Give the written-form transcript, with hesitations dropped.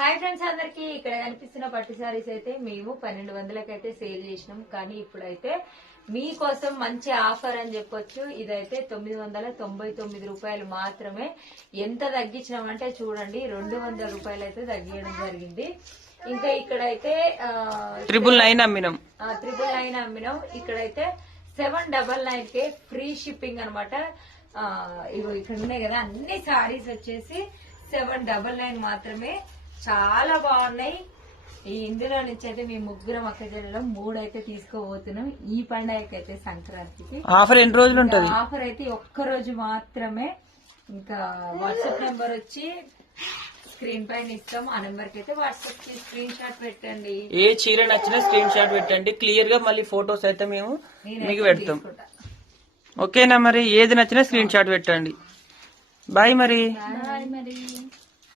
Hi friends అందరికి ఇక్కడ కనిపిస్తున్న పట్టు సారీస్ అయితే మేము 1200కి అయితే సేల్ చేసినాం. కానీ ఇప్పుడైతే మీకోసం మంచి ఆఫర్ అని చెప్పొచ్చు. ఇదైతే 999 రూపాయలు మాత్రమే. ఎంత తగ్గించినామంటే చూడండి, 200 రూపాయలు అయితే తగ్గించడం జరిగింది. ఇంకా ఇక్కడైతే 999 అమ్మినాం. 999 అమ్మినాం. ఇక్కడైతే 799కే ఫ్రీ షిప్పింగ్ అనమాట. ఇగో ఇక్కడ ఉన్నాయి కదా అన్ని సారీస్ వచ్చేసి 799 మాత్రమే. చాలా బాగున్నాయి. ఇందులో నుంచి అయితే మేము ముగ్గురం అక్కజల్లలో 3 అయితే తీసుకోబోతున్నాం. ఈ పండుగకి అయితే సంక్రాంతికి ఆఫర్ ఎన్ని రోజులు ఉంటుంది? ఆఫర్ అయితే ఒక్క రోజు మాత్రమే. ఇంకా వాట్సాప్ నెంబర్ వచ్చి స్క్రీన్ పైన ఇస్తాం. ఆ నెంబర్ కి అయితే వాట్సాప్ కి స్క్రీన్ షాట్ పెట్టండి. ఏ చీర నచ్చినా స్క్రీన్ షాట్ పెట్టండి, క్లియర్ గా మళ్ళీ ఫొటోస్ అయితే మేము మీకు పెడతాం. ఓకేనా? మరి ఏది నచ్చినా స్క్రీన్ షాట్ పెట్టండి. బాయ్ మరి.